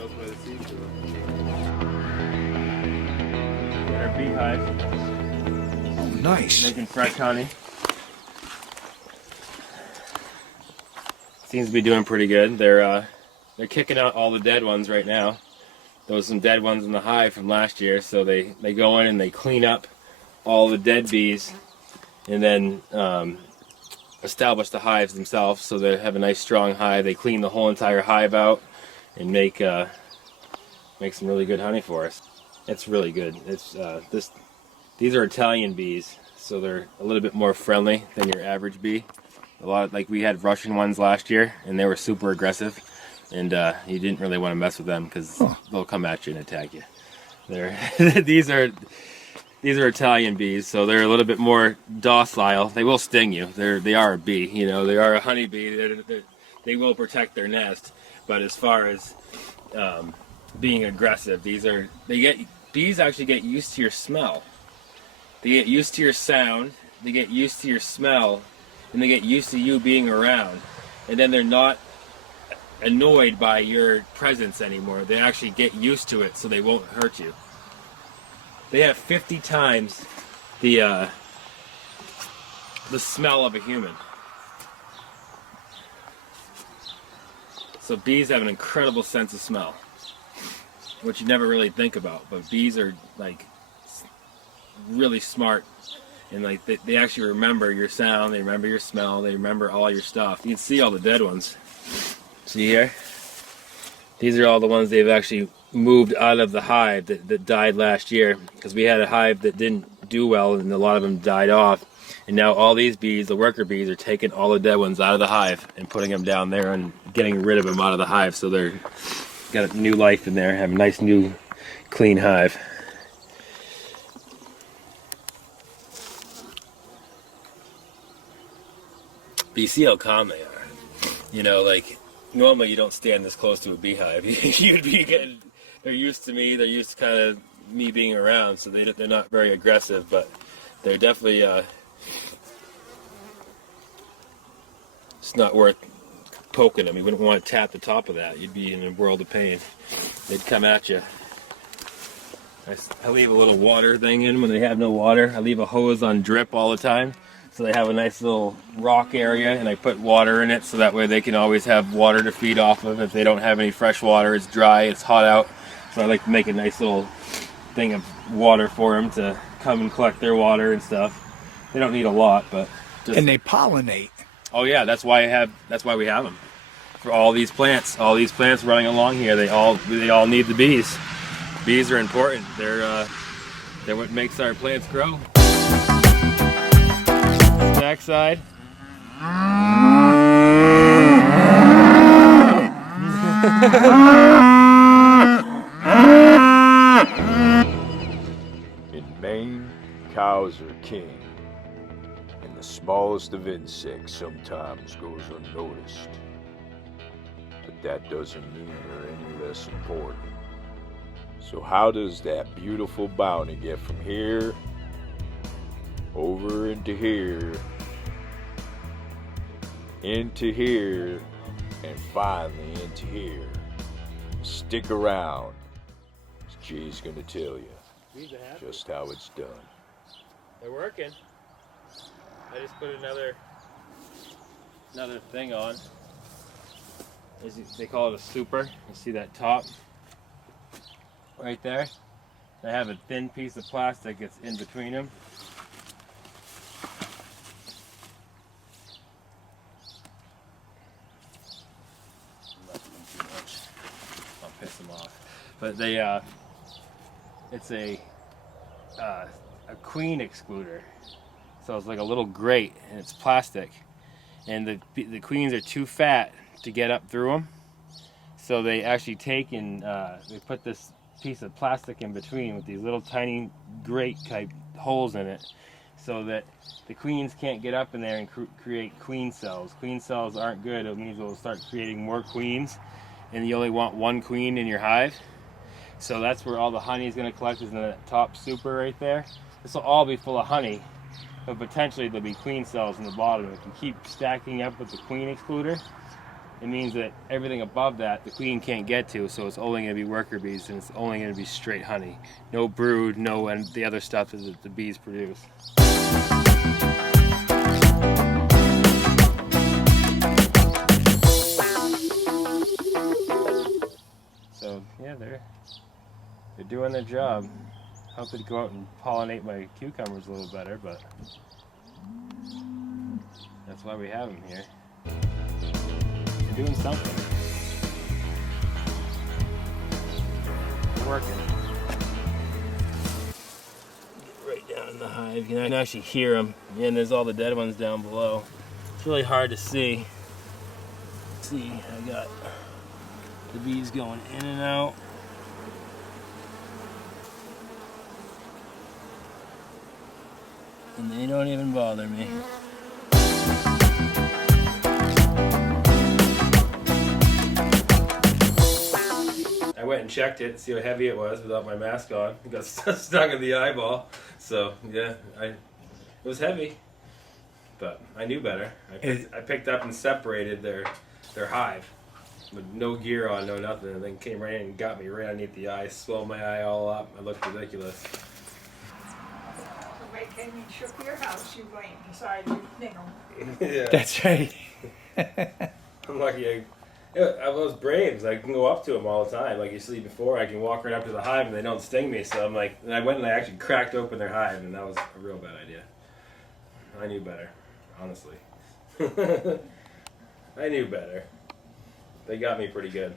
knows where the seeds are. Our beehive. Oh, nice. Making fresh honey. Seems to be doing pretty good. They're kicking out all the dead ones right now. There was some dead ones in the hive from last year, so they go in and they clean up all the dead bees, and then establish the hives themselves, so they have a nice strong hive. They clean the whole entire hive out and make some really good honey for us. It's really good. It's these are Italian bees, so they're a little bit more friendly than your average bee. Like we had Russian ones last year, and they were super aggressive, and you didn't really want to mess with them because they'll come at you and attack you. These are Italian bees, so they're a little bit more docile. They will sting you. They are a bee, you know. They are a honey bee. They will protect their nest, but as far as being aggressive, bees actually get used to your smell. They get used to your sound. They get used to your smell. And they get used to you being around, and then they're not annoyed by your presence anymore. They actually get used to it, so they won't hurt you. They have 50 times the smell of a human. So bees have an incredible sense of smell, which you never really think about. But bees are like really smart. And like they actually remember your sound, they remember your smell, they remember all your stuff. You can see all the dead ones. See here? These are all the ones they've actually moved out of the hive that died last year. Because we had a hive that didn't do well and a lot of them died off. And now all these bees, the worker bees, are taking all the dead ones out of the hive and putting them down there and getting rid of them out of the hive. So they're got a new life in there, have a nice new clean hive. But you see how calm they are. You know, like, normally you don't stand this close to a beehive. They're used to me, they're used to kind of me being around, so they're not very aggressive, but they're definitely, it's not worth poking them. You wouldn't want to tap the top of that. You'd be in a world of pain. They'd come at you. I leave a little water thing in when they have no water. I leave a hose on drip all the time. So they have a nice little rock area, and I put water in it so that way they can always have water to feed off of. If they don't have any fresh water, it's dry, it's hot out. So I like to make a nice little thing of water for them to come and collect their water and stuff. They don't need a lot, but just... And they pollinate. Oh yeah, that's why we have them. For all these plants running along here, they all need the bees. Bees are important. They're what makes our plants grow. Backside. In Maine, cows are king, and the smallest of insects sometimes goes unnoticed. But that doesn't mean they're any less important. So how does that beautiful bounty get from here over into here, and finally into here? Stick around, 'cause Jay's gonna tell you just how it's done. They're working. I just put another thing on. They call it a super. You see that top right there? They have a thin piece of plastic that's in between them. I'll piss them off. But it's a queen excluder. So it's like a little grate, and it's plastic. And the queens are too fat to get up through them. So they actually take and they put this piece of plastic in between with these little tiny grate type holes in it, so that the queens can't get up in there and create queen cells. Queen cells aren't good. It means we'll start creating more queens, and you only want one queen in your hive. So that's where all the honey is going to collect, is in the top super right there. This will all be full of honey, but potentially there'll be queen cells in the bottom. If you keep stacking up with the queen excluder, it means that everything above that the queen can't get to, so it's only going to be worker bees, and it's only going to be straight honey. No brood, no and the other stuff that the bees produce. So yeah, they're doing their job. Hope they go out and pollinate my cucumbers a little better, but that's why we have them here. They're doing something. They're working. Get right down in the hive. You can actually hear them. Yeah, and there's all the dead ones down below. It's really hard to see. See, I got the bees going in and out. And they don't even bother me. I went and checked it to see how heavy it was without my mask on. It got stuck in the eyeball. So yeah, it was heavy, but I knew better. I picked up and separated their hive with no gear on, no nothing, and then came right in and got me right underneath the eye, swelled my eye all up. I looked ridiculous. When they came and shook your house, you went inside your nickel. Yeah. That's right. I'm lucky I was brave because I can go up to them all the time. Like you see before, I can walk right up to the hive and they don't sting me. So I'm like, and I went and I actually cracked open their hive, and that was a real bad idea. I knew better, honestly. I knew better. They got me pretty good.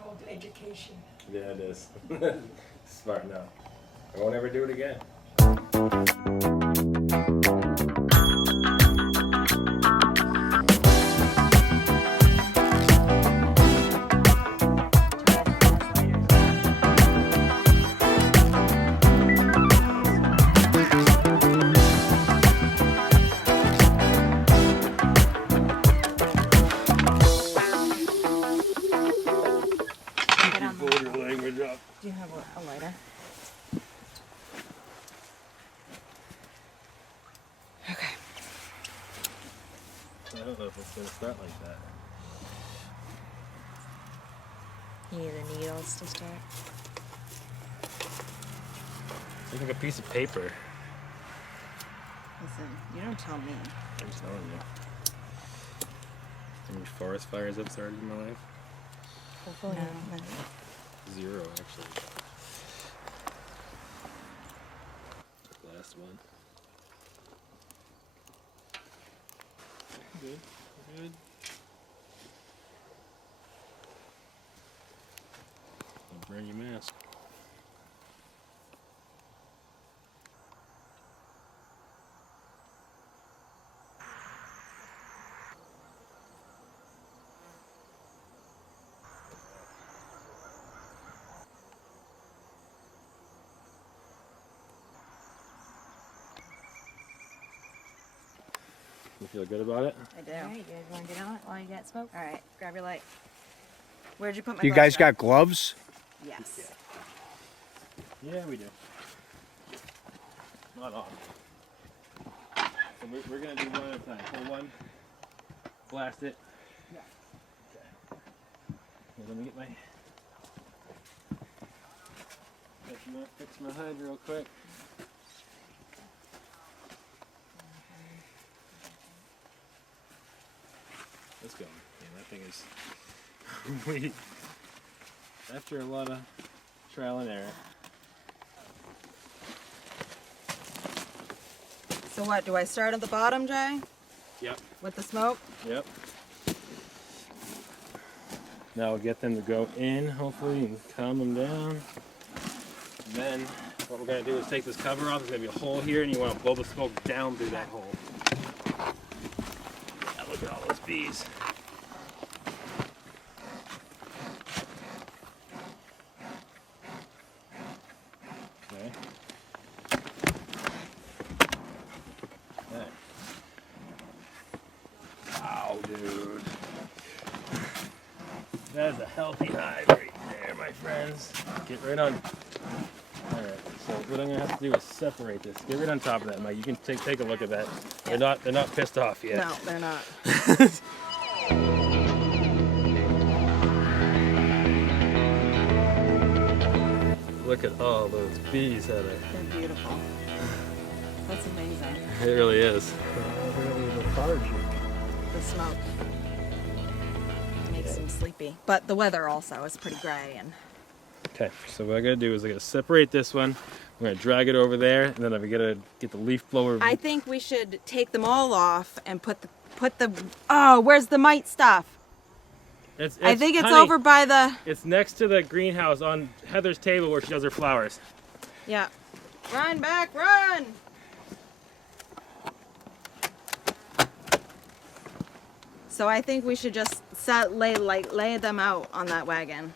Called education. Yeah, it is. Smart enough. I won't ever do it again. Do you have a lighter? Okay. I don't know if it's going to start like that. You need the needles to start. It's like a piece of paper. Listen, you don't tell me. I'm just telling you. How many forest fires I've started in my life? Hopefully not. 0, actually. Last one. Good. Good. Don't burn your mask. You feel good about it? I do. All right, you guys want to get on it while you got smoke? All right, grab your light. Where'd you put my You gloves guys got gloves? Yes. Yeah, we do. Not on. So we're going to do one at a time. Pull one, blast it. Yeah. Okay. Here, let me get my... Fix my hood real quick. Let's go. Yeah, that thing is... After a lot of trial and error. So what, do I start at the bottom, Jay? Yep. With the smoke? Yep. Now we'll get them to go in, hopefully, and calm them down. And then what we're going to do is take this cover off. There's going to be a hole here, and you want to blow the smoke down through that hole. Now look at all those bees. Okay. Okay. Wow, dude. That is a healthy hive right there, my friends. Get right on. Alright, so what I'm gonna have to do is separate this. Get right on top of that, Mike. You can take a look at that. They're not pissed off yet. No, they're not. Look at all those bees, Heather. They're beautiful. That's amazing. It really is. The smoke makes them sleepy. But the weather also is pretty gray and Okay, so what I gotta do is I gotta separate this one. I'm gonna drag it over there, and then I'm gonna get the leaf blower. I think we should take them all off and put the oh, where's the mite stuff? I think it's honey, over by the It's next to the greenhouse on Heather's table where she does her flowers. yeah. Run back, run! So I think we should just lay them out on that wagon.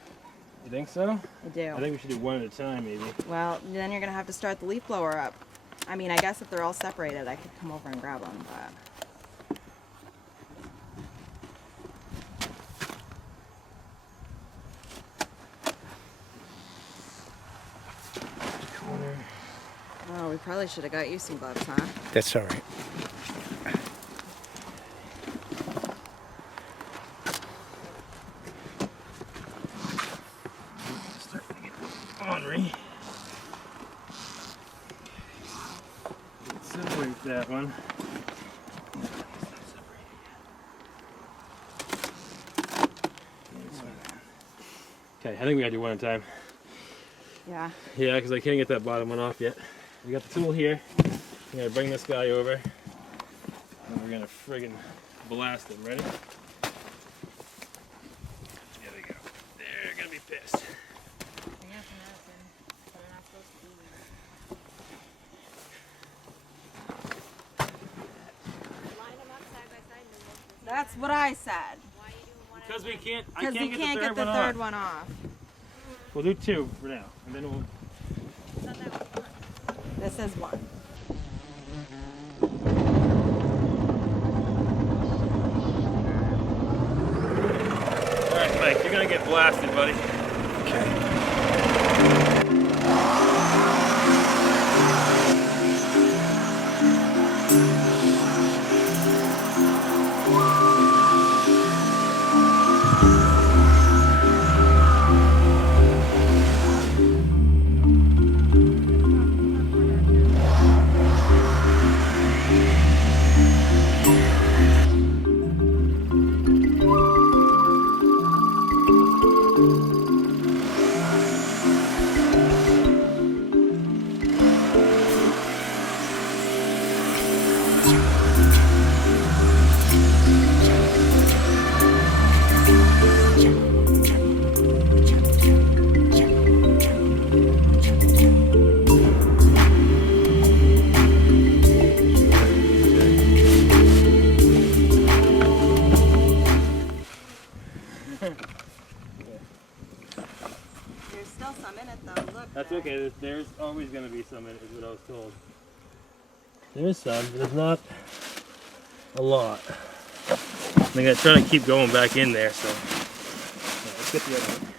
You think so? I do. I think we should do one at a time, maybe. Well, then you're gonna have to start the leaf blower up. I mean, I guess if they're all separated, I could come over and grab them, but. Oh, we probably should have got you some gloves, huh? That's all right. Ornery. Separate that one. Okay, I think we gotta do one at a time. Yeah. Yeah, because I can't get that bottom one off yet. We got the tool here. I'm gonna bring this guy over. And we're gonna friggin' blast him. Ready? There we go. They're gonna be pissed. That's what I said. Because we can't. I Because you can't get the third one off. We'll do two for now, and then we'll. This is one. All right, Mike, you're gonna get blasted, buddy. There's still some in it though. Look. That's okay. There's always going to be some in it, is what I was told. There is some, but it's not a lot. I'm going to try to keep going back in there, so. Yeah, let's get the other one.